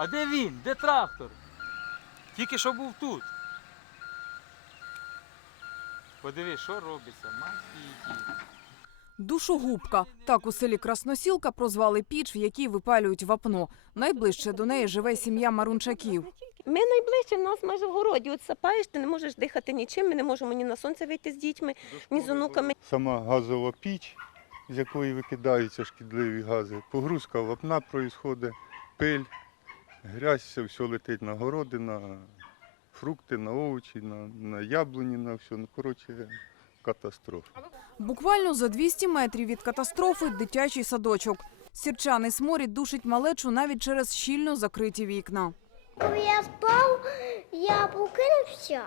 А де він? Де трактор? Тільки що був тут. Подиви, що робиться, мать Душогубка. Так у селі Красносілка прозвали піч, в якій випалюють вапно. Найближче до неї живе сім'я Марунчаків. Ми найближче, в нас майже в городі. От сапаєш, ти не можеш дихати нічим, ми не можемо ні на сонце вийти з дітьми, ні з онуками. Сама газова піч, з якої викидаються шкідливі гази. Погрузка вапна відбувається, пиль, грязь, це все летить на городи, на фрукти, на овочі, на, на яблуні, на все. Ну, коротше, катастрофа. Буквально за 200 метрів від катастрофи дитячий садочок. Сірчаний сморід душить малечу навіть через щільно закриті вікна. Коли я спав, я прокинувся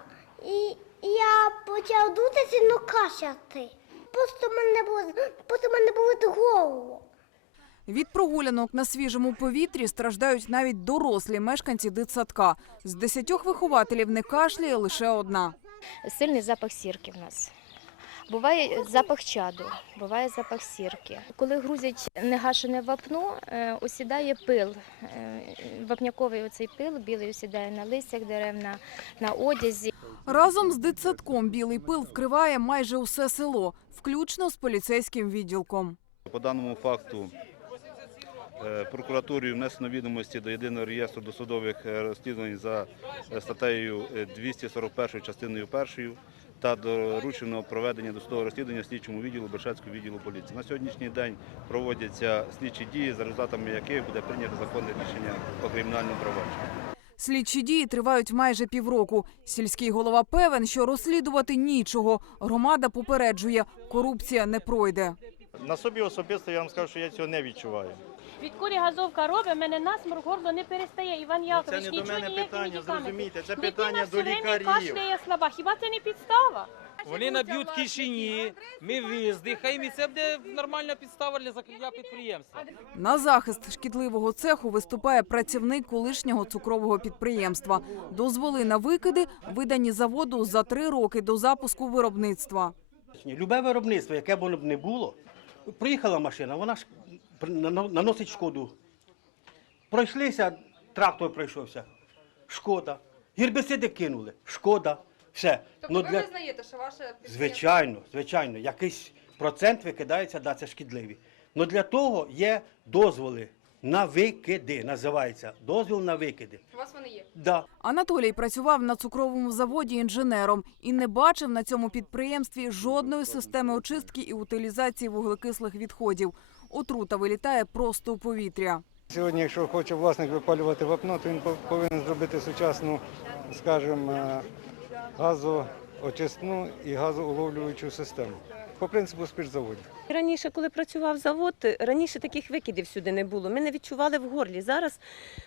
і я почав дутися, ну кашляти. Просто мене було, просто мене болить голову. Від прогулянок на свіжому повітрі страждають навіть дорослі мешканці дитсадка. З десятьох вихователів не кашляє лише одна. сильний запах сірки в нас. Буває запах чаду, буває запах сірки. Коли грузять негашене вапно, е, осідає пил. Е, Вапняковий оцей пил білий осідає на листях дерев, на, на одязі. Разом з дитсадком білий пил вкриває майже усе село, включно з поліцейським відділком. По даному факту прокуратурою внесено відомості до єдиного реєстру досудових е, розслідувань за е, статтею е, 241 частиною 1 та доручено проведення досудового розслідування слідчому відділу Бершацького відділу поліції. На сьогоднішній день проводяться слідчі дії, за результатами яких буде прийнято законне рішення по кримінальному провадженню. Слідчі дії тривають майже півроку. Сільський голова певен, що розслідувати нічого. Громада попереджує, корупція не пройде. На собі особисто я вам скажу, що я цього не відчуваю. Відколи газовка робить, мене насморк горло не перестає. Іван Це Якович, не до нічого питання, медикаменти. зрозумійте, це Дитина питання все до время лікарів. кашляє слаба. Хіба це не підстава? Вони наб'ють кишені, ми виздихаємо, і це буде нормальна підстава для закриття підприємства. На захист шкідливого цеху виступає працівник колишнього цукрового підприємства. Дозволи на викиди видані заводу за три роки до запуску виробництва. Любе виробництво, яке б воно б не було, приїхала машина, вона ж наносить шкоду. Пройшлися, трактор пройшовся, шкода. Гербіциди кинули, шкода. Все. Тобто Ну, ви для- визнаєте, що ваше підприємство- Звичайно, звичайно, якийсь процент викидається, да, це шкідливі. Але для того є дозволи на викиди, називається. Дозвіл на викиди. У вас вони є. Да. Анатолій працював на цукровому заводі інженером і не бачив на цьому підприємстві жодної системи очистки і утилізації вуглекислих відходів. Отрута вилітає просто у повітря. Сьогодні, якщо хоче власник випалювати вапно, то він пов- повинен зробити сучасну, скажімо, е, газоочисну і газоуловлюючу систему. По принципу спиртзаводів. Раніше, коли працював завод, раніше таких викидів сюди не було. Ми не відчували в горлі. Зараз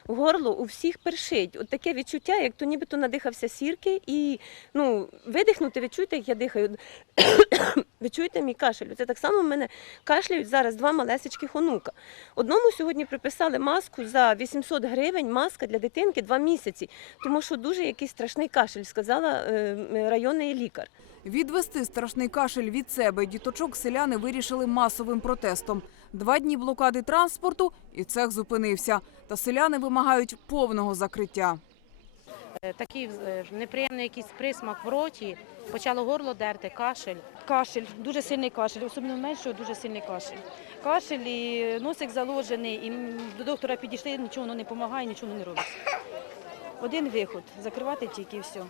горло у всіх першить. От таке відчуття, як то нібито надихався сірки, і ну, видихнути, відчуєте, як я дихаю. Ви чуєте мій кашель? Це так само в мене кашляють зараз два малесечки онука. Одному сьогодні приписали маску за 800 гривень, маска для дитинки два місяці, тому що дуже якийсь страшний кашель, сказала е, районний лікар. Відвести страшний кашель від себе діточок селяни вирішили масовим протестом. Два дні блокади транспорту, і цех зупинився. Та селяни вимагають повного закриття. Е, Такий е, неприємний якийсь присмак в роті, почало горло дерти, кашель. Кашель, дуже сильний кашель, особливо меншого дуже сильний кашель. Кашель і носик заложений, і до доктора підійшли, нічого не допомагає, нічого не робиться. Один виход закривати тільки і все.